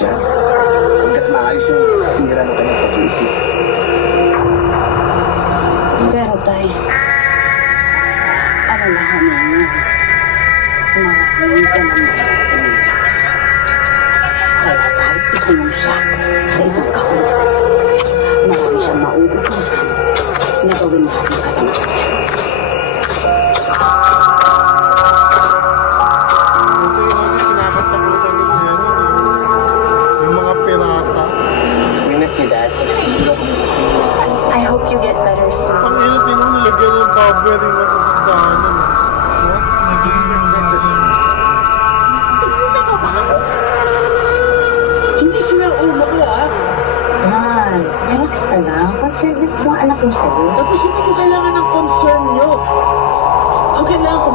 siya. Hanggat maayos yung sira ng kanyang pag-iisip. Pero tay, alalahanin mo, maraming ka ng mga Emilio. Kaya kahit ikulong siya sa isang kahon, marami siyang mauutusan na gawin lahat ng kasamaan. Yung mga pirata. We miss you, Dad. I hope you get better soon. Ang ina, tinong nilagyan ng bubble yung matutugdahanan. What? Naging yung bubble. Hindi sila ulo ko, ah. Man, relax ka lang. Concerned na po ang anak mo sa'yo. Tapos hindi ko kailangan ng concern nyo. Ang kailangan ko,